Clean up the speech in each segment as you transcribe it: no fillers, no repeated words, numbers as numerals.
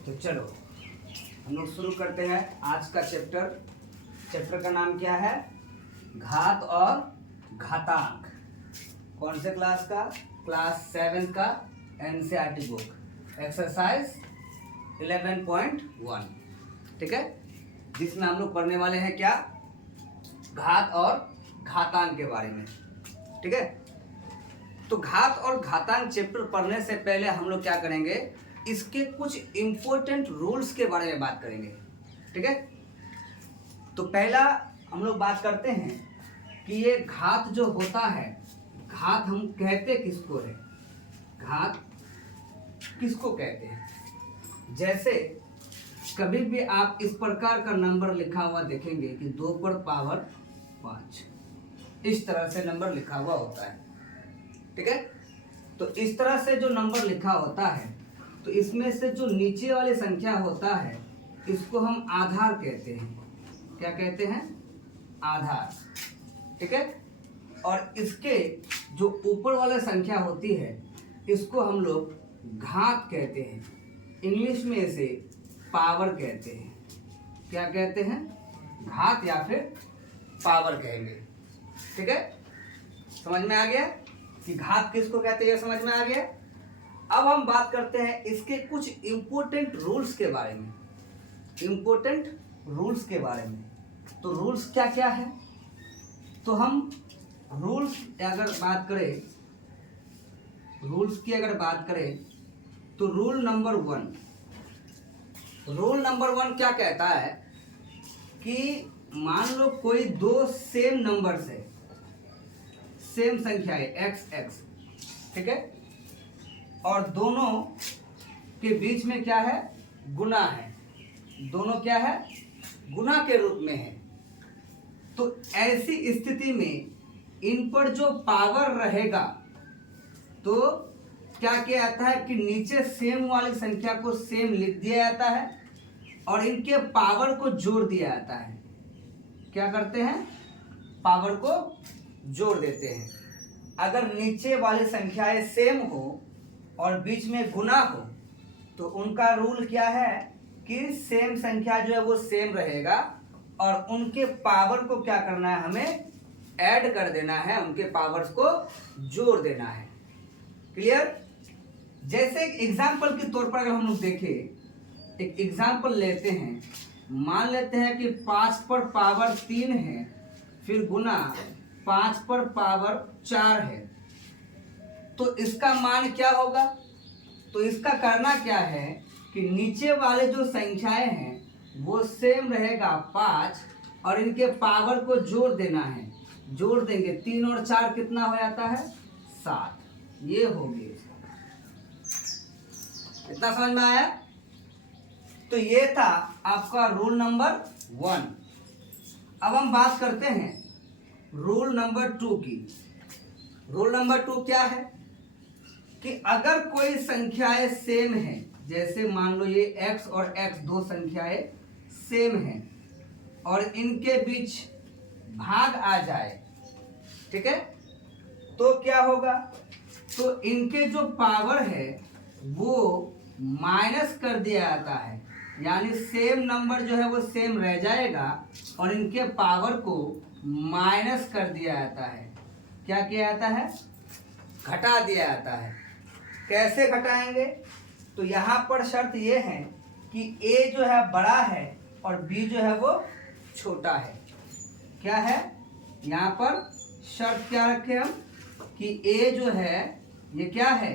तो चलो हम लोग शुरू करते हैं आज का चैप्टर का नाम क्या है? घात और घातांक। कौन से क्लास का? क्लास 7 का एनसीईआरटी बुक एक्सरसाइज 11.1। ठीक है, जिसमें हम लोग पढ़ने वाले हैं क्या? घात और घातांक के बारे में। ठीक है, तो घात और घातांक चैप्टर पढ़ने से पहले हम लोग क्या करेंगे, इसके कुछ इंपॉर्टेंट रूल्स के बारे में बात करेंगे। ठीक है, तो पहला हम लोग बात करते हैं कि ये घात जो होता है, घात हम कहते किसको है? घात किसको कहते हैं? जैसे कभी भी आप इस प्रकार का नंबर लिखा हुआ देखेंगे कि 2 पर पावर 5, इस तरह से नंबर लिखा हुआ होता है। ठीक है, तो इस तरह से जो नंबर लिखा होता है, तो इसमें से जो नीचे वाली संख्या होता है इसको हम आधार कहते हैं। क्या कहते हैं? आधार। ठीक है, और इसके जो ऊपर वाला संख्या होती है इसको हम लोग घात कहते हैं। इंग्लिश में इसे पावर कहते हैं। क्या कहते हैं? घात या फिर पावर कहेंगे। ठीक है, समझ में आ गया कि घात किसको कहते हैं? समझ में आ गया। अब हम बात करते हैं इसके कुछ इंपॉर्टेंट रूल्स के बारे में। इंपॉर्टेंट रूल्स के बारे में, तो रूल्स क्या क्या है? तो हम रूल्स की अगर बात करें तो रूल नंबर 1 क्या कहता है कि मान लो कोई दो सेम नंबर से सेम संख्या है x, ठीक है, और दोनों के बीच में क्या है? गुना है। दोनों क्या है? गुना के रूप में है। तो ऐसी स्थिति में इन पर जो पावर रहेगा, तो क्या किया जाता है कि नीचे सेम वाली संख्या को सेम लिख दिया जाता है और इनके पावर को जोड़ दिया जाता है। क्या करते हैं? पावर को जोड़ देते हैं। अगर नीचे वाली संख्याएं सेम हो और बीच में गुना हो तो उनका रूल क्या है कि सेम संख्या जो है वो सेम रहेगा और उनके पावर को क्या करना है? हमें ऐड कर देना है, उनके पावर्स को जोड़ देना है। क्लियर? जैसे एक एग्जाम्पल के तौर पर अगर हम लोग देखें, एक एग्जाम्पल लेते हैं। मान लेते हैं कि 5 पर पावर 3 है, फिर गुना 5 पर पावर 4 है, तो इसका मान क्या होगा? तो इसका करना क्या है कि नीचे वाले जो संख्याएं हैं वो सेम रहेगा 5 और इनके पावर को जोड़ देना है। जोड़ देंगे 3 और 4 कितना हो जाता है? 7। ये हो गया। इतना समझ में आया? तो ये था आपका रूल नंबर 1। अब हम बात करते हैं रूल नंबर 2 की। रूल नंबर 2 क्या है कि अगर कोई संख्याएं सेम हैं, जैसे मान लो ये x और x दो संख्याएं सेम हैं और इनके बीच भाग आ जाए, ठीक है, तो क्या होगा? तो इनके जो पावर है वो माइनस कर दिया जाता है, यानी सेम नंबर जो है वो सेम रह जाएगा और इनके पावर को माइनस कर दिया जाता है। क्या किया जाता है? घटा दिया जाता है। कैसे घटाएंगे? तो यहाँ पर शर्त ये है कि a जो है बड़ा है और b जो है वो छोटा है। क्या है? यहाँ पर शर्त क्या रखे हम कि a जो है ये क्या है?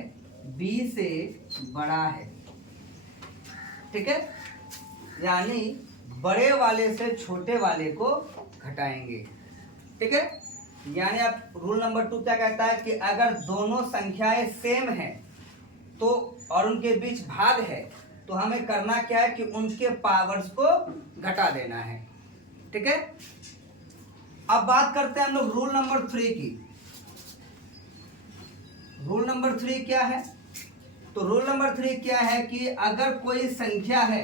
b से बड़ा है। ठीक है, यानी बड़े वाले से छोटे वाले को घटाएंगे। ठीक है, यानी आप रूल नंबर 2 क्या कहता है कि अगर दोनों संख्याएं सेम हैं तो और उनके बीच भाग है तो हमें करना क्या है कि उनके पावर्स को घटा देना है। ठीक है, अब बात करते हैं हम लोग रूल नंबर 3 की। रूल नंबर 3 क्या है? तो रूल नंबर 3 क्या है कि अगर कोई संख्या है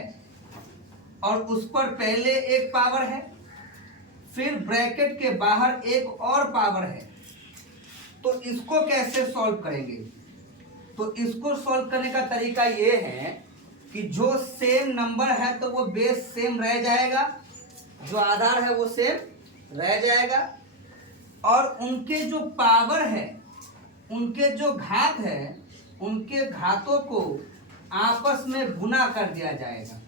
और उस पर पहले एक पावर है, फिर ब्रैकेट के बाहर एक और पावर है, तो इसको कैसे सॉल्व करेंगे? तो इसको सॉल्व करने का तरीका ये है कि जो सेम नंबर है तो वो बेस सेम रह जाएगा, जो आधार है वो सेम रह जाएगा, और उनके जो पावर है, उनके जो घात है, उनके घातों को आपस में गुना कर दिया जाएगा।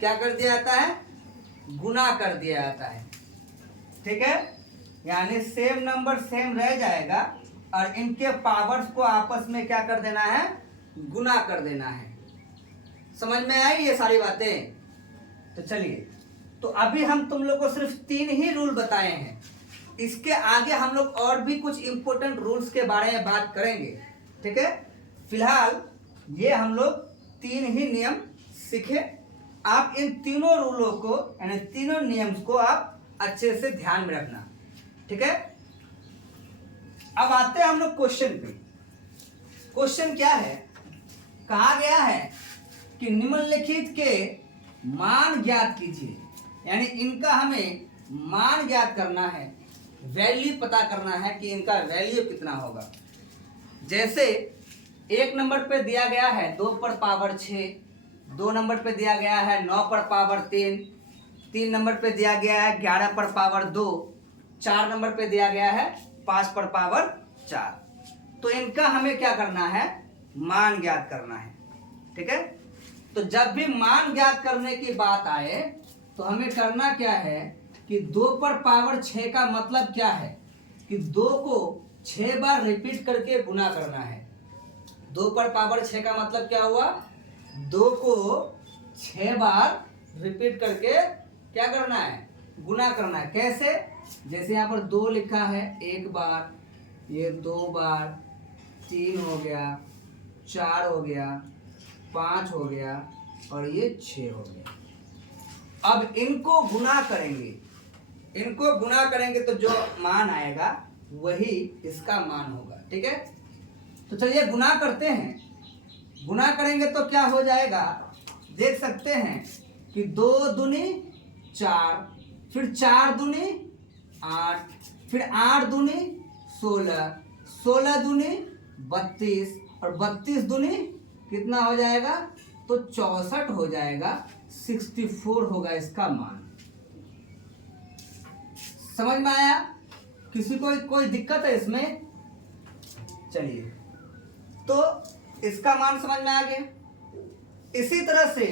क्या कर दिया जाता है? गुना कर दिया जाता है। ठीक है, यानी सेम नंबर सेम रह जाएगा और इनके पावर्स को आपस में क्या कर देना है? गुना कर देना है। समझ में आई ये सारी बातें? तो चलिए, तो अभी हम तुम लोग को सिर्फ 3 ही रूल बताए हैं। इसके आगे हम लोग और भी कुछ इंपॉर्टेंट रूल्स के बारे में बात करेंगे। ठीक है, फिलहाल ये हम लोग 3 ही नियम सीखे। आप इन तीनों रूलों को यानी तीनों नियम्स को आप अच्छे से ध्यान में रखना। ठीक है, अब आते हैं हम लोग क्वेश्चन पे। क्वेश्चन क्या है? कहा गया है कि निम्नलिखित के मान ज्ञात कीजिए, यानी इनका हमें मान ज्ञात करना है, वैल्यू पता करना है कि इनका वैल्यू कितना होगा। जैसे 1 नंबर पे दिया गया है 2 पर पावर 6, 2 नंबर पे दिया गया है 9 पर पावर 3, 3 नंबर पे दिया गया है 11 पर पावर 2, 4 नंबर पे दिया गया है 5 पर पावर 4। तो इनका हमें क्या करना है? मान ज्ञात करना है। ठीक है, तो जब भी मान ज्ञात करने की बात आए तो हमें करना क्या है कि 2 पर पावर 6 का मतलब क्या है कि 2 को 6 बार रिपीट करके गुना करना है। 2 पर पावर 6 का मतलब क्या हुआ? 2 को 6 बार रिपीट करके क्या करना है? गुना करना है। कैसे? जैसे यहाँ पर 2 लिखा है 1 बार, ये 2 बार, 3 हो गया, 4 हो गया, 5 हो गया और ये 6 हो गया। अब इनको गुना करेंगे, इनको गुना करेंगे तो जो मान आएगा वही इसका मान होगा। ठीक है, तो चलिए गुना करते हैं। गुना करेंगे तो क्या हो जाएगा? देख सकते हैं कि 2 दूनी 4, फिर 4 दूनी 8, फिर 8 दूनी 16, 16 दूनी 32 और 32 दूनी कितना हो जाएगा? तो 64 हो जाएगा, 64 होगा इसका मान। समझ में आया? किसी को कोई दिक्कत है इसमें? चलिए, तो इसका मान समझ में आ गया। इसी तरह से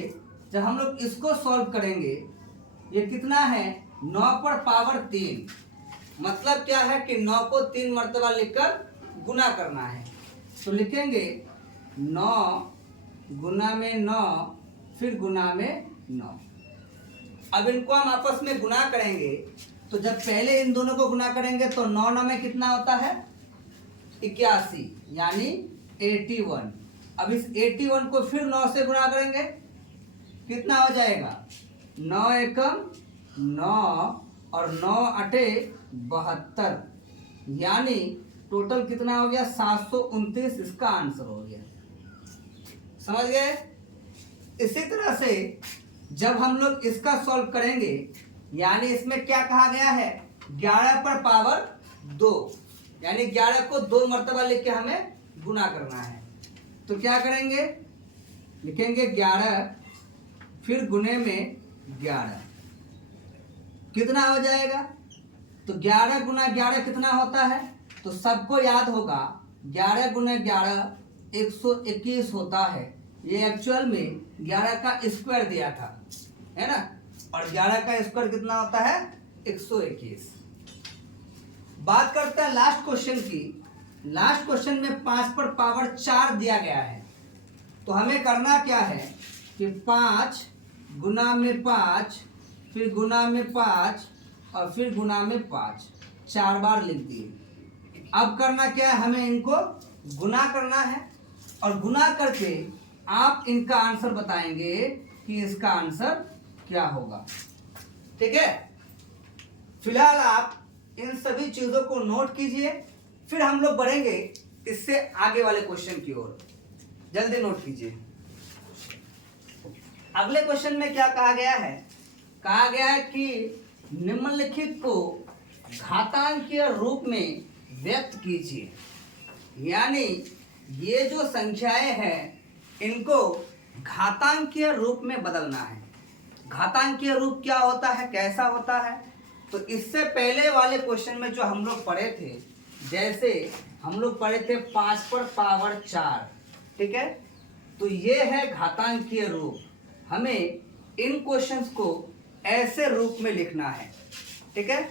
जब हम लोग इसको सॉल्व करेंगे, ये कितना है? 9 पर पावर 3। मतलब क्या है कि 9 को 3 मर्तबा लिखकर गुना करना है। तो लिखेंगे 9 गुना में 9 फिर गुना में 9। अब इनको हम आपस में गुना करेंगे तो जब पहले इन दोनों को गुना करेंगे तो 9 9 में कितना होता है? 81 यानी 81। अब इस 81 को फिर 9 से गुना करेंगे, कितना हो जाएगा? 9 एकम 9 और 9 अठे 72, यानी टोटल कितना हो गया? 729 इसका आंसर हो गया। समझ गए? इसी तरह से जब हम लोग इसका सॉल्व करेंगे, यानी इसमें क्या कहा गया है? 11 पर पावर 2, यानी 11 को 2 मर्तबा लिख के हमें गुना करना है। तो क्या करेंगे? लिखेंगे 11 फिर गुने में 11, कितना हो जाएगा? तो 11 गुना 11 कितना होता है? तो सबको याद होगा 11 गुना 11 121 होता है। ये एक्चुअल में 11 का स्क्वायर दिया था, है ना? और 11 का स्क्वायर कितना होता है? 121। बात करते हैं लास्ट क्वेश्चन की। लास्ट क्वेश्चन में 5 पर पावर 4 दिया गया है। तो हमें करना क्या है कि 5 गुना में 5 फिर गुना में 5 और फिर गुना में 5, 4 बार लिख दिए। अब करना क्या है? हमें इनको गुना करना है और गुना करके आप इनका आंसर बताएंगे कि इसका आंसर क्या होगा। ठीक है, फिलहाल आप इन सभी चीजों को नोट कीजिए, फिर हम लोग बढ़ेंगे इससे आगे वाले क्वेश्चन की ओर। जल्दी नोट कीजिए। अगले क्वेश्चन में क्या कहा गया है? कहा गया है कि निम्नलिखित को घातांकीय रूप में व्यक्त कीजिए, यानी ये जो संख्याएं हैं इनको घातांकीय रूप में बदलना है। घातांकीय रूप क्या होता है, कैसा होता है? तो इससे पहले वाले क्वेश्चन में जो हम लोग पढ़े थे, जैसे हम लोग पढ़े थे 5 पर पावर 4, ठीक है। तो ये है घातांकीय रूप। हमें इन क्वेश्चंस को ऐसे रूप में लिखना है, ठीक है।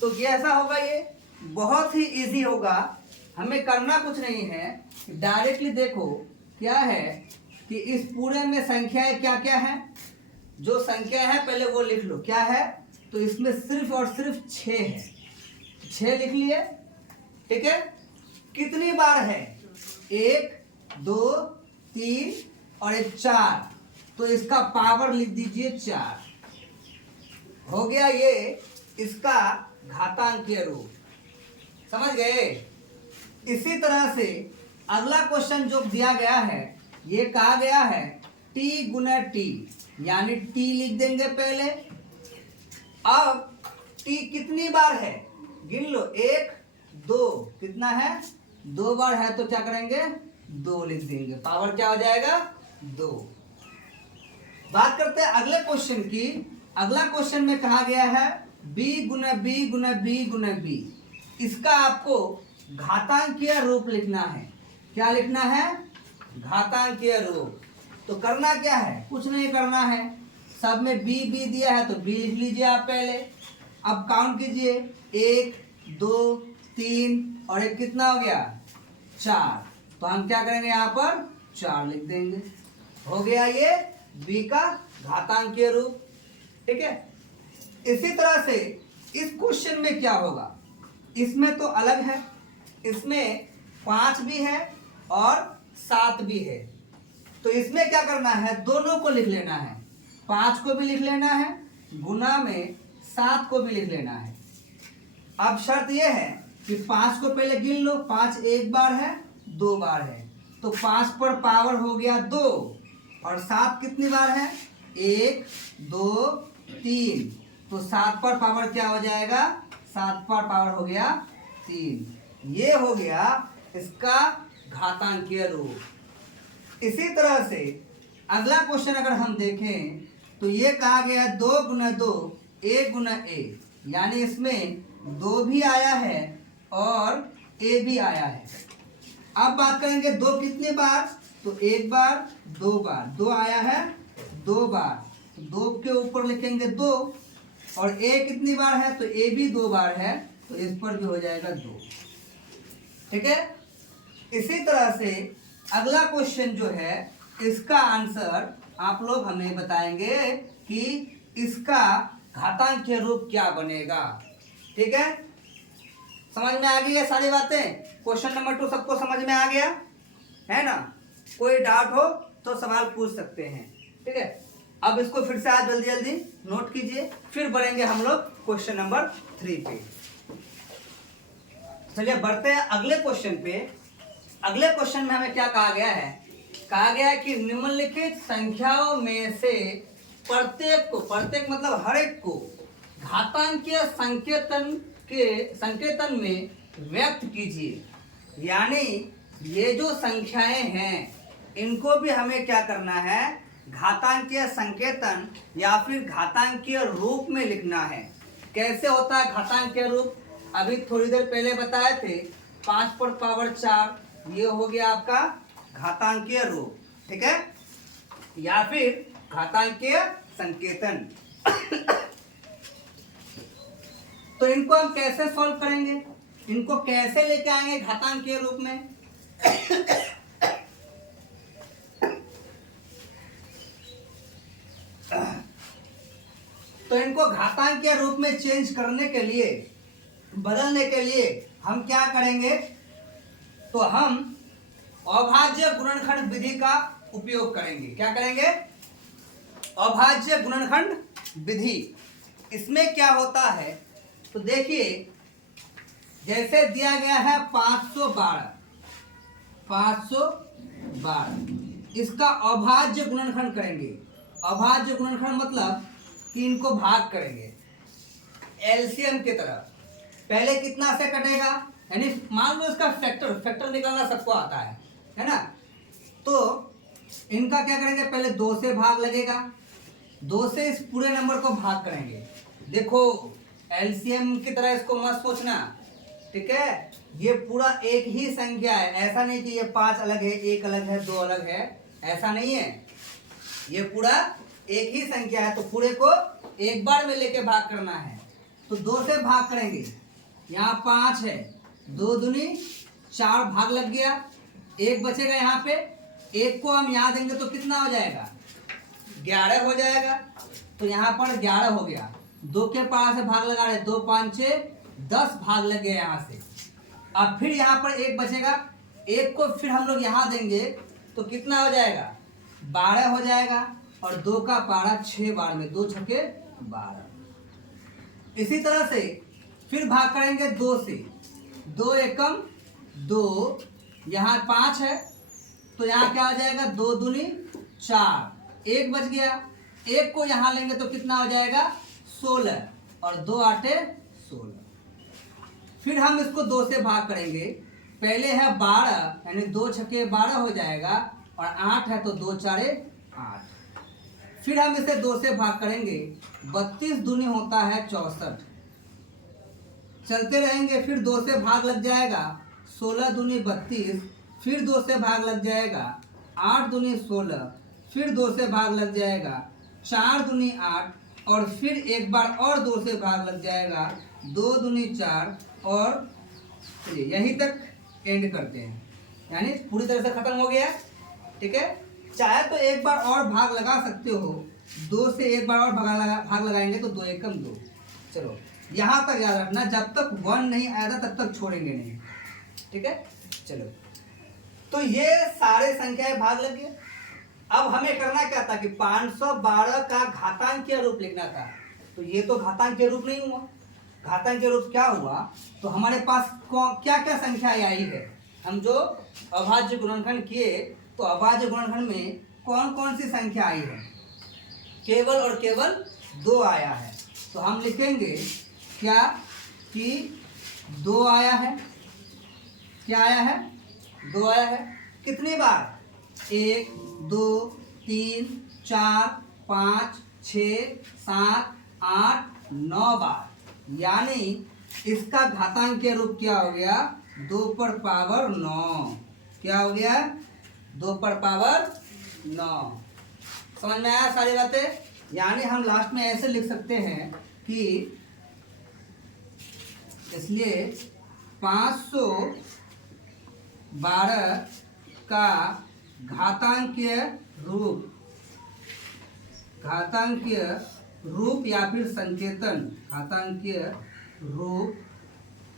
तो ये ऐसा होगा, ये बहुत ही इजी होगा। हमें करना कुछ नहीं है, डायरेक्टली देखो क्या है कि इस पूरे में संख्याएं क्या क्या है। जो संख्या है पहले वो लिख लो क्या है। तो इसमें सिर्फ और सिर्फ 6 है, 6 लिख लिए, ठीक है। कितनी बार है? 1 2 3 और 1 4, तो इसका पावर लिख दीजिए 4। हो गया ये इसका घातांकीय रूप, समझ गए। इसी तरह से अगला क्वेश्चन जो दिया गया है, ये कहा गया है t गुना t, यानी t लिख देंगे पहले। अब t कितनी बार है गिन लो, 1 2, कितना है? 2 बार है, तो क्या करेंगे? 2 लिख देंगे, पावर क्या हो जाएगा? 2। बात करते हैं अगले क्वेश्चन की। अगला क्वेश्चन में कहा गया है b गुना b गुना b गुना b। इसका आपको घातांकीय रूप लिखना है। क्या लिखना है? घातांकीय रूप। तो करना क्या है? कुछ नहीं करना है, सब में b b दिया है तो b लिख लीजिए आप पहले। अब काउंट कीजिए, 1 2 3 और 1 कितना हो गया? 4। तो हम क्या करेंगे, यहाँ पर 4 लिख देंगे। हो गया ये b का घातांकीय रूप, ठीक है। इसी तरह से इस क्वेश्चन में क्या होगा, इसमें तो अलग है, इसमें 5 भी है और 7 भी है। तो इसमें क्या करना है, दोनों को लिख लेना है। 5 को भी लिख लेना है, गुना में 7 को भी लिख लेना है। अब शर्त यह है कि 5 को पहले गिन लो, 5 एक बार है, 2 बार है, तो 5 पर पावर हो गया 2, और 7 कितनी बार है? 1 2 3, तो 7 पर पावर क्या हो जाएगा? 7 पर पावर हो गया 3। ये हो गया इसका घातांकीय रूप। इसी तरह से अगला क्वेश्चन अगर हम देखें तो ये कहा गया 2 गुना 2 a गुना a, यानी इसमें 2 भी आया है और a भी आया है। अब बात करेंगे 2 कितनी बार, तो 1 बार 2 बार, 2 आया है 2 बार, 2 के ऊपर लिखेंगे 2, और a कितनी बार है, तो a भी 2 बार है, तो इस पर भी हो जाएगा 2, ठीक है। इसी तरह से अगला क्वेश्चन जो है, इसका आंसर आप लोग हमें बताएंगे कि इसका घातांकीय रूप क्या बनेगा, ठीक है। समझ में आ गई है सारी बातें? क्वेश्चन नंबर 2 सबको समझ में आ गया है ना? कोई डाउट हो तो सवाल पूछ सकते हैं, ठीक है। अब इसको फिर से आज जल्दी जल्दी नोट कीजिए, फिर बढ़ेंगे हम लोग क्वेश्चन नंबर 3 पे। चलिए बढ़ते हैं अगले क्वेश्चन पे। अगले क्वेश्चन में हमें क्या कहा गया है? कहा गया है कि निम्नलिखित संख्याओं में से प्रत्येक को, प्रत्येक मतलब हर एक को, घातांकीय संकेतन में व्यक्त कीजिए। यानी ये जो संख्याएं हैं इनको भी हमें क्या करना है, घातांकीय संकेतन या फिर घातांकीय रूप में लिखना है। कैसे होता है घातांकीय रूप? अभी थोड़ी देर पहले बताए थे, 5 पर पावर 4, ये हो गया आपका घातांकीय रूप, ठीक है, या फिर घातांकीय संकेतन। तो इनको हम कैसे सॉल्व करेंगे, इनको कैसे लेके आएंगे घातांकीय रूप में? तो इनको घातांकीय रूप में चेंज करने के लिए, बदलने के लिए हम क्या करेंगे, तो हम अभाज्य गुणनखंड विधि का उपयोग करेंगे। क्या करेंगे? अभाज्य गुणनखंड विधि। इसमें क्या होता है, तो देखिए जैसे दिया गया है 512, इसका अभाज्य गुणनखंड करेंगे। अभाज्य गुणनखंड मतलब कि इनको भाग करेंगे एलसीएम की तरह। पहले कितना से कटेगा, यानी मान लो इसका फैक्टर निकालना सबको आता है ना? तो इनका क्या करेंगे, पहले 2 से भाग लगेगा, 2 से इस पूरे नंबर को भाग करेंगे। देखो एलसीएम की तरह इसको मत सोचना, ठीक है। ये पूरा एक ही संख्या है, ऐसा नहीं कि ये 5 अलग है, 1 अलग है, 2 अलग है, ऐसा नहीं है। ये पूरा एक ही संख्या है, तो पूरे को एक बार में लेके भाग करना है। तो 2 से भाग करेंगे, यहाँ 5 है, 2 दूनी 4 भाग लग गया, 1 बचेगा यहाँ पे, 1 को हम यहाँ देंगे तो कितना हो जाएगा, 11 हो जाएगा। तो यहाँ पर 11 हो गया। 2 के पास से भाग लगा रहे, 2 5 6 10 भाग लग गया यहाँ से। अब फिर यहाँ पर 1 बचेगा, 1 को फिर हम लोग यहाँ देंगे तो कितना हो जाएगा, 12 हो जाएगा। और 2 का पारा 6 बार में, 2 छक्के 12। इसी तरह से फिर भाग करेंगे 2 से, 2 एकम 2, यहाँ 5 है तो यहाँ क्या हो जाएगा, 2 दूनी 4, 1 बच गया, 1 को यहाँ लेंगे तो कितना हो जाएगा, 16, और 2 8 16। फिर हम इसको 2 से भाग करेंगे, पहले है 12 यानी 2 छक्के 12 हो जाएगा, और 8 है तो 2 4 8। फिर हम इसे 2 से भाग करेंगे, 32 दूनी होता है 64। चलते रहेंगे, फिर 2 से भाग लग जाएगा, 16 दूनी 32, फिर 2 से भाग लग जाएगा, 8 दूनी 16, फिर 2 से भाग लग जाएगा, 4 दूनी 8, और फिर एक बार और 2 से भाग लग जाएगा, 2 दूनी 4, और चलिए यहीं तक एंड करते हैं, यानी पूरी तरह से खत्म हो गया, ठीक है। चाहे तो एक बार और भाग लगा सकते हो, 2 से एक बार और भाग लगाएंगे तो 2 एकम 2। चलो यहाँ तक याद रखना, जब तक 1 नहीं आया था तब तक छोड़ेंगे नहीं, ठीक है। चलो तो ये सारे संख्याएं भाग लग गए। अब हमें करना क्या था कि 512 का घातांकीय रूप लिखना था। तो ये तो घातांकीय रूप नहीं हुआ। घातांकीय रूप क्या हुआ, तो हमारे पास क्या क्या संख्याएं आई है। हम जो अभाज्य गुणनखंड किए तो अभाज्य गुणनखंड में कौन कौन सी संख्या आई है, केवल और केवल 2 आया है। तो हम लिखेंगे क्या कि 2 आया है। क्या आया है, 2 आया है। कितनी बार, 1 2 3 4 5 6 7 8 9 बार। यानी इसका घातांकीय रूप क्या हो गया, 2 पर पावर 9। क्या हो गया, 2 पर पावर 9। समझ में आया सारी बातें। यानी हम लास्ट में ऐसे लिख सकते हैं कि इसलिए 512 का घातांकीय रूप या फिर संकेतन, घातांकीय रूप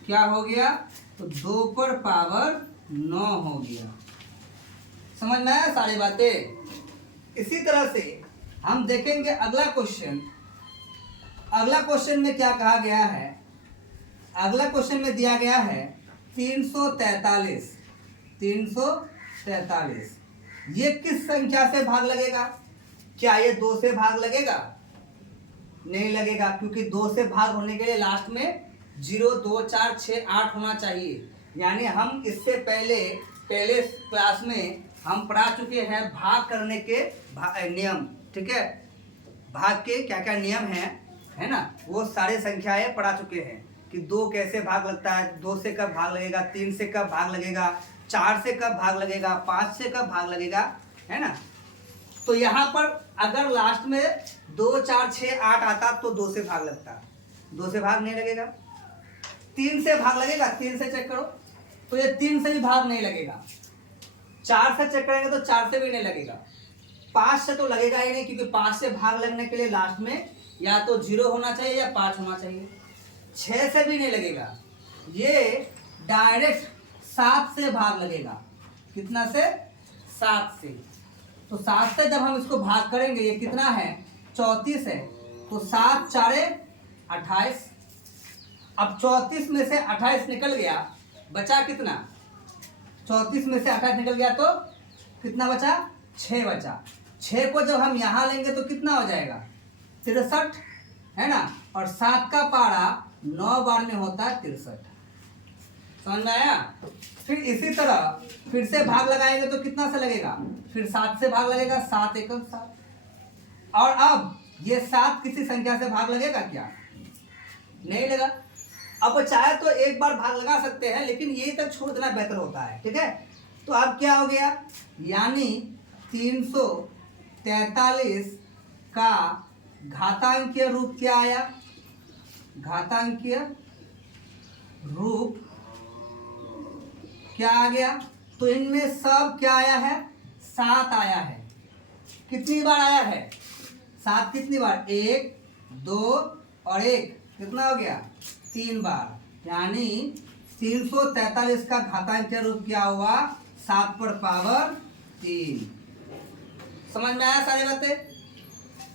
क्या हो गया, तो 2 पर पावर 9 हो गया। समझ में आया सारी बातें। इसी तरह से हम देखेंगे अगला क्वेश्चन। अगला क्वेश्चन में क्या कहा गया है, अगला क्वेश्चन में दिया गया है 343। 343 ये किस संख्या से भाग लगेगा। क्या ये 2 से भाग लगेगा, नहीं लगेगा, क्योंकि 2 से भाग होने के लिए लास्ट में 0 2 4 6 8 होना चाहिए। यानी हम इससे पहले क्लास में हम पढ़ा चुके हैं भाग करने के नियम, ठीक है। भाग के क्या क्या नियम है ना, वो सारे संख्याएं पढ़ा चुके हैं कि 2 कैसे भाग लगता है, 2 से कब भाग लगेगा, 3 से कब भाग लगेगा, 4 से कब भाग लगेगा, 5 से कब भाग लगेगा, है ना। तो यहाँ पर अगर लास्ट में 2 4 6 8 आता तो 2 से भाग लगता, 2 से भाग नहीं लगेगा। 3 से भाग लगेगा, 3 से चेक करो तो ये 3 से भी भाग नहीं लगेगा। 4 से चेक करेंगे तो 4 से भी नहीं लगेगा। 5 से तो लगेगा ही नहीं, क्योंकि 5 से भाग लगने के लिए लास्ट में या तो 0 होना चाहिए या 5 होना चाहिए। 6 से भी नहीं लगेगा, ये डायरेक्ट 7 से भाग लगेगा। कितना से, 7 से। तो 7 से जब हम इसको भाग करेंगे, ये कितना है, 34 है, तो 7 4 28। अब 34 में से 28 निकल गया, बचा कितना, 34 में से 28 निकल गया तो कितना बचा, 6 बचा। 6 को जब हम यहाँ लेंगे तो कितना हो जाएगा, 63, है ना। और 7 का पारा 9 बार में होता है 63। समझ में आया। फिर इसी तरह फिर से भाग लगाएंगे तो कितना से लगेगा, फिर 7 से भाग लगेगा, 7 एकम 7। और अब ये 7 किसी संख्या से भाग लगेगा क्या? नहीं लगा। अब चाहे तो एक बार भाग लगा सकते हैं, लेकिन यही तक छोड़ देना बेहतर होता है, ठीक है। तो अब क्या हो गया, यानी 343 का घातांकीय रूप क्या आया? घातांकीय रूप क्या आ गया? तो इनमें सब क्या आया है? 7 आया है। कितनी बार आया है? 7 कितनी बार? 1, 2 और 1, कितना हो गया? 3 बार। यानी 343 का घातांकीय रूप क्या हुआ? 7 पर पावर 3। समझ में आया सारी बातें?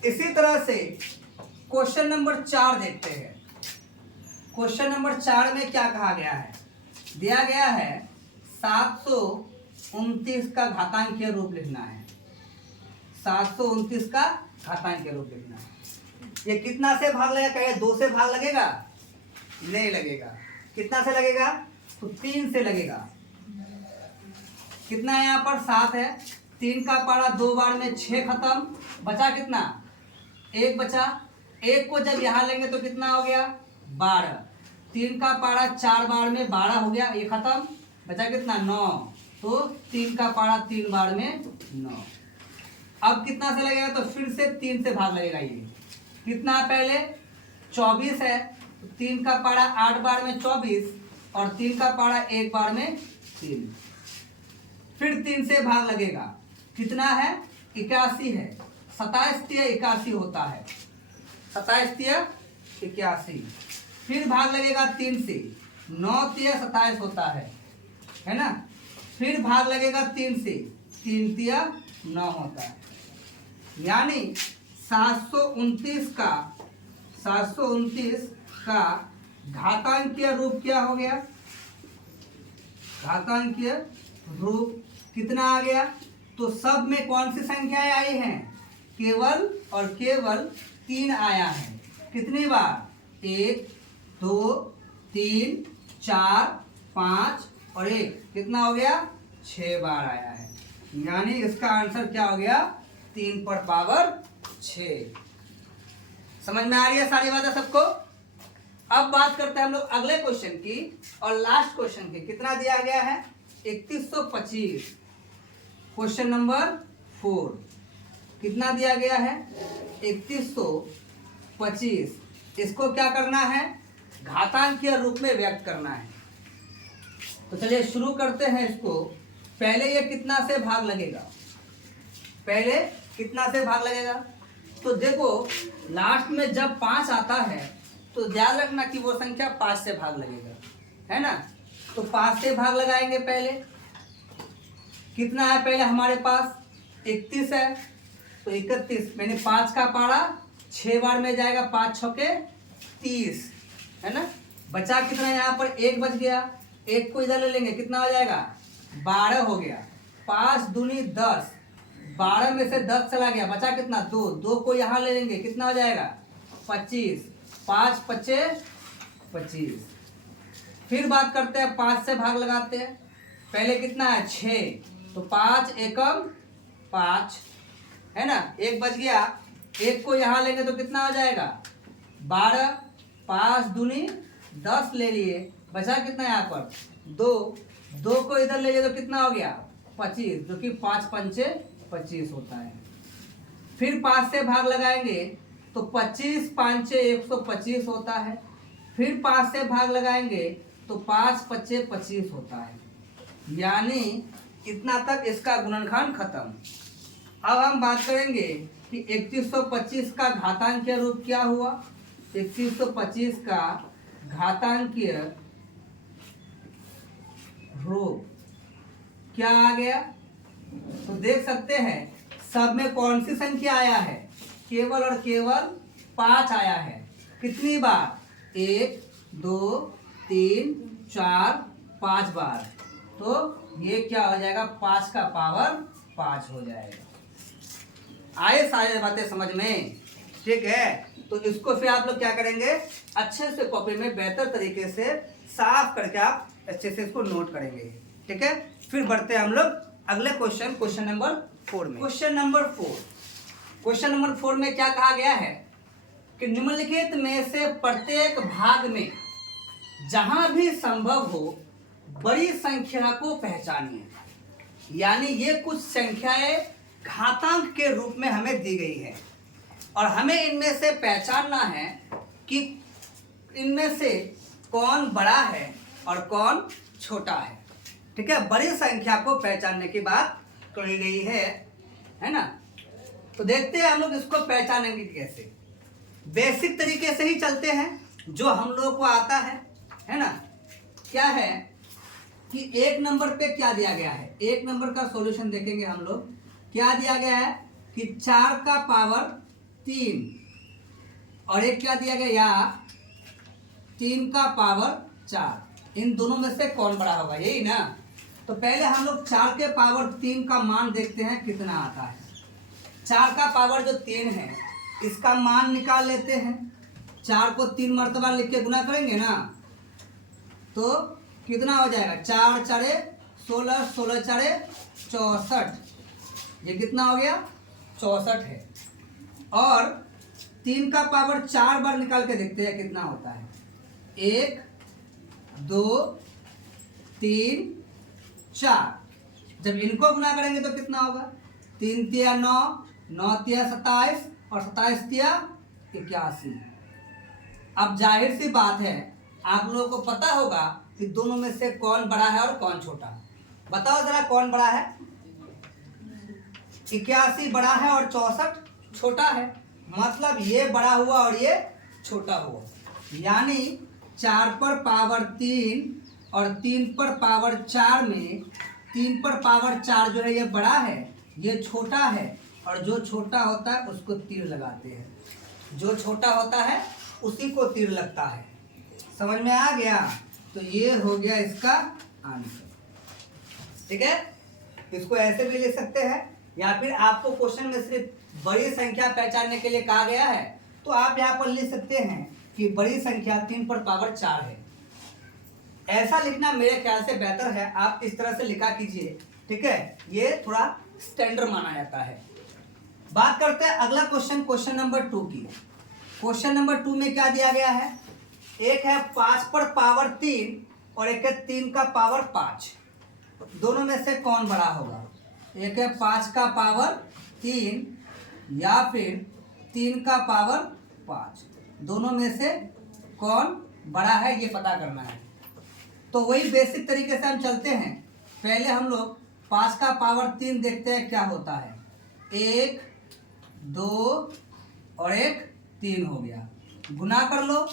इसी तरह से क्वेश्चन नंबर 4 देखते हैं। क्वेश्चन नंबर 4 में क्या कहा गया है? दिया गया है 729 का घातांकीय रूप लिखना है। 729 का घातांकीय रूप लिखना है। ये कितना से भाग लगेगा? कहे 2 से भाग लगेगा? नहीं लगेगा। कितना से लगेगा? तो 3 से लगेगा। कितना है यहाँ पर? 7 है। 3 का पारा 2 बार में 6 खत्म, बचा कितना? 1 बचा। 1 को जब यहाँ लेंगे तो कितना हो गया? 12। 3 का पारा 4 बार में 12 हो गया, ये खत्म, बचा कितना? 9। तो 3 का पारा 3 बार में 9। अब कितना से लगेगा? तो फिर से 3 से भाग लगेगा। ये कितना पहले? 24 है। तो 3 का पारा 8 बार में 24 और 3 का पारा 1 बार में 3। फिर 3 से भाग लगेगा। कितना है? 81 है। 27 तिया 81 होता है। 27 तिया 81। फिर भाग लगेगा 3 से। 9 तिया 27 होता है ना। फिर भाग लगेगा 3 से। 3 तिया 9 होता है। यानी 729 का घातांकीय रूप क्या हो गया? घातांकीय रूप कितना आ गया? तो सब में कौन सी संख्याएं आई हैं? केवल और केवल 3 आया है। कितनी बार? 1, 2, 3, 4, 5 और 1, कितना हो गया? 6 बार आया है। यानी इसका आंसर क्या हो गया? 3 पर पावर 6। समझ में आ रही है सारी बातें सबको? अब बात करते हैं हम लोग अगले क्वेश्चन की और लास्ट क्वेश्चन की। कितना दिया गया है? 3125। क्वेश्चन नंबर 4 कितना दिया गया है? 3125। इसको क्या करना है? घातांकीय रूप में व्यक्त करना है। तो चलिए शुरू करते हैं इसको। पहले ये कितना से भाग लगेगा? पहले कितना से भाग लगेगा? तो देखो, लास्ट में जब 5 आता है तो ध्यान रखना कि वो संख्या 5 से भाग लगेगा, है ना। तो 5 से भाग लगाएंगे। पहले कितना है? पहले हमारे पास 31 है, तो 31 मैंने 5 का पारा 6 बार में जाएगा, 5 छके 30, है ना। बचा कितना? यहाँ पर 1 बच गया। 1 को इधर ले लेंगे, कितना हो जाएगा? 12 हो गया। 5 दूनी 10, 12 में से 10 चला गया, बचा कितना? 2। 2 को यहाँ ले लेंगे, कितना हो जाएगा? 25। 5 पच्चे 25। फिर बात करते हैं 5 से भाग लगाते हैं। पहले कितना है? 6, तो 5 एकम 5, है ना। 1 बच गया। 1 को यहाँ लेंगे तो कितना हो जाएगा? 12। 5 दूनी 10 ले लिए, बचा कितना यहाँ पर? 2। 2 को इधर ले लिए तो कितना हो गया? 25, जो कि 5 पंचे 25 होता है। फिर 5 से भाग लगाएंगे तो 25 पांचे 125 होता है। फिर 5 से भाग लगाएंगे तो 5 पच्चे 25 होता है। यानी इतना तक इसका गुणनखंड खत्म। अब हम बात करेंगे कि 3125 का घातांकीय रूप क्या हुआ। 3125 का घातांकीय रूप क्या आ गया? तो देख सकते हैं सब में कौन सी संख्या आया है? केवल और केवल 5 आया है। कितनी बार? 1, 2, 3, 4, 5 बार। तो ये क्या हो जाएगा? 5 का पावर 5 हो जाएगा। आए सारी बातें समझ में? ठीक है। तो इसको फिर आप लोग क्या करेंगे? अच्छे से कॉपी में बेहतर तरीके से साफ करके आप अच्छे से इसको नोट करेंगे। ठीक है। फिर बढ़ते हैं हम लोग अगले क्वेश्चन नंबर 4 में। क्वेश्चन नंबर 4 में क्या कहा गया है कि निम्नलिखित में से प्रत्येक भाग में जहां भी संभव हो बड़ी संख्या को पहचानिए। यानी ये कुछ संख्याएं घातांक के रूप में हमें दी गई है और हमें इनमें से पहचानना है कि इनमें से कौन बड़ा है और कौन छोटा है। ठीक है, बड़ी संख्या को पहचानने की बात कही गई है ना। तो देखते हैं हम लोग इसको पहचानेंगे कैसे। बेसिक तरीके से ही चलते हैं जो हम लोगों को आता है ना। क्या है कि एक नंबर पे क्या दिया गया है, एक नंबर का सॉल्यूशन देखेंगे हम लोग। क्या दिया गया है कि 4 का पावर 3 और एक क्या दिया गया या 3 का पावर 4। इन दोनों में से कौन बड़ा होगा, यही ना। तो पहले हम लोग 4 के पावर 3 का मान देखते हैं कितना आता है। 4 का पावर जो 3 है इसका मान निकाल लेते हैं। 4 को 3 मरतबा लिख के गुना करेंगे ना तो कितना हो जाएगा, 4 4 16, 16 4 64। ये कितना हो गया, 64 है। और 3 का पावर 4 बार निकाल के देखते हैं कितना होता है। 1 2 3 4। जब इनको गुना करेंगे तो कितना होगा, 3 तिया 9, 9 तिया 27 और 27 तिया 81। अब जाहिर सी बात है आप लोगों को पता होगा कि दोनों में से कौन बड़ा है और कौन छोटा। बताओ जरा कौन बड़ा है। 81 बड़ा है और 64 छोटा है। मतलब ये बड़ा हुआ और ये छोटा हुआ। यानी 4 पर पावर 3 और 3 पर पावर 4 में 3 पर पावर 4 जो है ये बड़ा है, ये छोटा है। और जो छोटा होता है उसको तीर लगाते हैं, जो छोटा होता है उसी को तीर लगता है। समझ में आ गया। तो ये हो गया इसका आंसर। ठीक है, इसको ऐसे भी लिख सकते हैं या फिर आपको क्वेश्चन में सिर्फ बड़ी संख्या पहचानने के लिए कहा गया है तो आप यहाँ पर लिख सकते हैं कि बड़ी संख्या 3 पर पावर 4 है। ऐसा लिखना मेरे ख्याल से बेहतर है, आप इस तरह से लिखा कीजिए। ठीक है, ये थोड़ा स्टैंडर्ड माना जाता है। बात करते हैं अगला क्वेश्चन नंबर 2 की। क्वेश्चन नंबर 2 में क्या दिया गया है, एक है 5 पर पावर 3 और एक है 3 का पावर 5। दोनों में से कौन बड़ा होगा। एक है 5 का पावर 3 या फिर 3 का पावर 5। दोनों में से कौन बड़ा है ये पता करना है। तो वही बेसिक तरीके से हम चलते हैं। पहले हम लोग 5 का पावर 3 देखते हैं क्या होता है। 1 2 और 1 3 हो गया। गुना कर लो,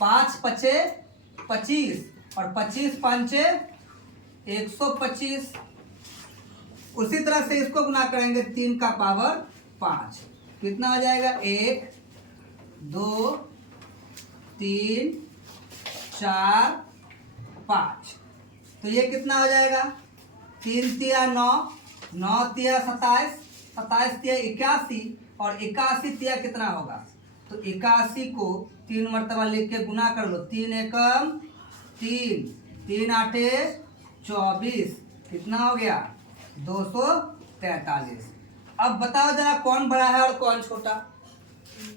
5 पचे 25 और 25 पांचे 125। उसी तरह से इसको गुना करेंगे 3 का पावर 5। कितना हो जाएगा, 1 2 3 4 5। तो ये कितना हो जाएगा, 3 तिया 9, 9 तिया 27, 27 तिया 81 और 81 तिया कितना होगा। तो 81 को 3 मरतबा लिख के गुना कर लो। 3 एकम 3, 3 आठे 24। कितना हो गया, 243। अब बताओ जरा कौन बड़ा है और कौन छोटा।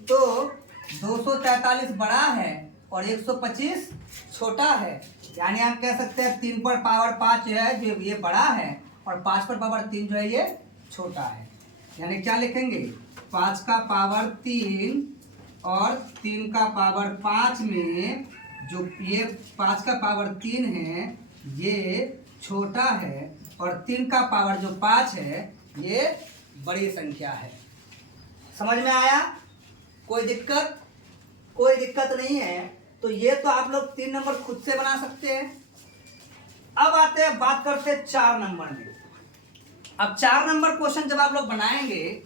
तो 243 बड़ा है और 125 छोटा है। यानी हम कह सकते हैं 3 पर पावर 5 जो है जो ये बड़ा है और 5 पर पावर 3 जो है ये छोटा है। यानी क्या लिखेंगे, 5 का पावर 3 और 3 का पावर 5 में जो ये 5 का पावर 3 है ये छोटा है और 3 का पावर जो 5 है ये बड़ी संख्या है। समझ में आया, कोई दिक्कत, कोई दिक्कत नहीं है। तो ये तो आप लोग 3 नंबर खुद से बना सकते हैं। अब आते हैं, बात करते हैं 4 नंबर में। अब 4 नंबर क्वेश्चन जब आप लोग बनाएंगे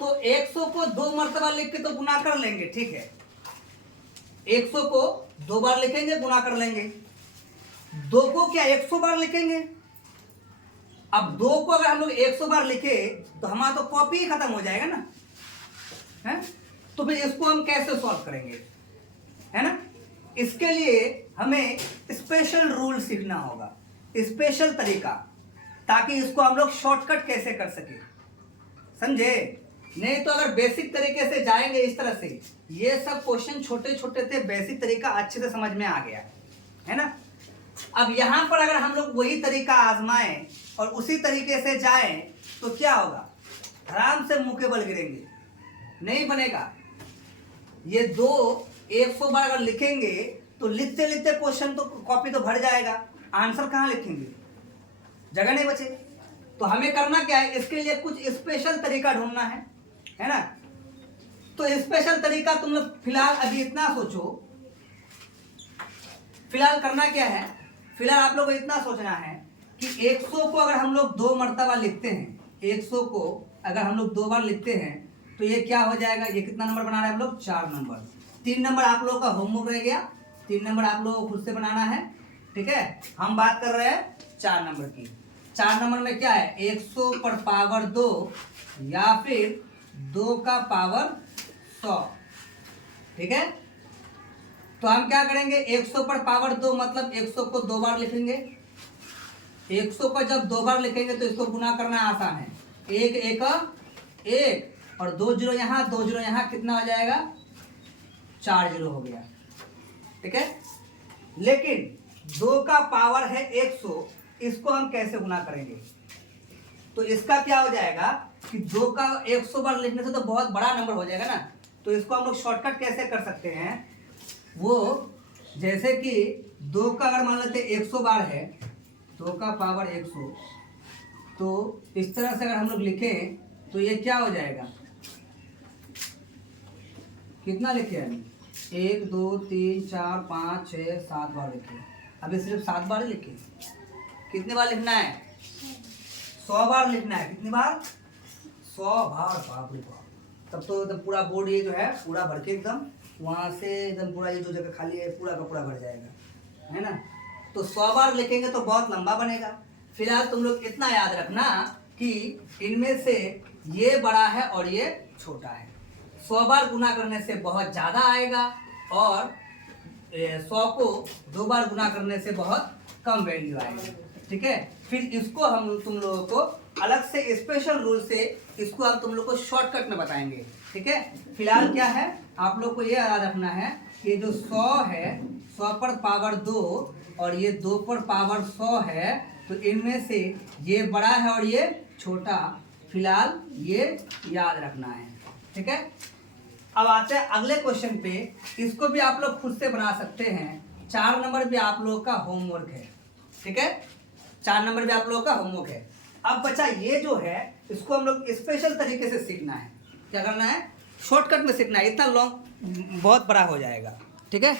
तो 100 को 2 मरतबा लिख के तो गुना कर लेंगे। ठीक है, 100 को 2 बार लिखेंगे, गुना कर लेंगे। 2 को क्या 100 बार लिखेंगे। अब 2 को अगर हम लोग 100 बार लिखे तो हमारा तो कॉपी ही खत्म हो जाएगा ना, है। तो फिर इसको हम कैसे सॉल्व करेंगे, है ना। इसके लिए हमें स्पेशल रूल सीखना होगा, स्पेशल तरीका, ताकि इसको हम लोग शॉर्टकट कैसे कर सके। समझे? नहीं तो अगर बेसिक तरीके से जाएंगे इस तरह से, ये सब क्वेश्चन छोटे छोटे थे, बेसिक तरीका अच्छे से समझ में आ गया है ना। अब यहाँ पर अगर हम लोग वही तरीका आजमाएं और उसी तरीके से जाएं तो क्या होगा? आराम से मुंह के बल गिरेंगे, नहीं बनेगा। ये दो 100 बार अगर लिखेंगे तो लिखते लिखते क्वेश्चन तो कॉपी तो भर जाएगा, आंसर कहाँ लिखेंगे? जगह नहीं बचेगी। तो हमें करना क्या है, इसके लिए कुछ स्पेशल तरीका ढूंढना है ना। तो स्पेशल तरीका तुम लोग फिलहाल अभी इतना सोचो, फिलहाल करना क्या है, फिलहाल आप लोग को इतना सोचना है कि 100 को अगर हम लोग 2 मरतबा लिखते हैं, 100 को अगर हम लोग 2 बार लिखते हैं तो ये क्या हो जाएगा? ये कितना नंबर बना रहे हैं हम लोग? 4 नंबर। 3 नंबर आप लोगों का होमवर्क रह गया, 3 नंबर आप लोगों को खुद से बनाना है, ठीक है। हम बात कर रहे हैं 4 नंबर की। 4 नंबर में क्या है? 100 पर पावर 2 या फिर 2 का पावर 100, ठीक है। तो हम क्या करेंगे? 100 पर पावर 2 मतलब 100 को 2 बार लिखेंगे। 100 को जब 2 बार लिखेंगे तो इसको गुना करना आसान है। 1 1 1 और 2 जीरो यहाँ, 2 जीरो यहाँ, कितना हो जाएगा? 4 जीरो हो गया, ठीक है। लेकिन 2 का पावर है 100, इसको हम कैसे गुना करेंगे? तो इसका क्या हो जाएगा कि 2 का 100 बार लिखने से तो बहुत बड़ा नंबर हो जाएगा ना। तो इसको हम लोग शॉर्टकट कैसे कर सकते हैं? वो जैसे कि 2 का अगर मान लेते 100 बार है, 2 का पावर 100, तो इस तरह से अगर हम लोग लिखें तो ये क्या हो जाएगा? कितना लिखे हैं? 1 2 3 4 5 6 7 बार लिखे। अभी सिर्फ 7 बार ही लिखे। कितने बार लिखना है? 100 बार लिखना है। कितनी बार? 100 बार। बाप रे बाप, तब तो एकदम पूरा बोर्ड ये जो है पूरा भर के एकदम वहाँ से एकदम पूरा ये जो जगह खाली है पूरा का पूरा भर जाएगा, है ना। तो 100 बार लिखेंगे तो बहुत लंबा बनेगा। फिलहाल तुम लोग इतना याद रखना कि इनमें से ये बड़ा है और ये छोटा है। 100 बार गुना करने से बहुत ज़्यादा आएगा और 100 को 2 बार गुना करने से बहुत कम वैल्यू आएगा, ठीक है। फिर इसको हम तुम लोगों को अलग से स्पेशल रूल से इसको हम तुम लोग को शॉर्टकट में बताएंगे, ठीक है। फिलहाल क्या है, आप लोग को ये याद रखना है कि जो 100 है, 100 पर पावर 2 और ये 2 पर पावर 100 है, तो इनमें से ये बड़ा है और ये छोटा। फिलहाल ये याद रखना है, ठीक है। अब आते हैं अगले क्वेश्चन पे। इसको भी आप लोग खुद से बना सकते हैं। 4 नंबर भी आप लोगों का होमवर्क है, ठीक है। 4 नंबर भी आप लोगों का होमवर्क है। अब बच्चा ये जो है इसको हम लोग स्पेशल तरीके से सीखना है। क्या करना है? शॉर्टकट में सीखना है। इतना लॉन्ग बहुत बड़ा हो जाएगा, ठीक है।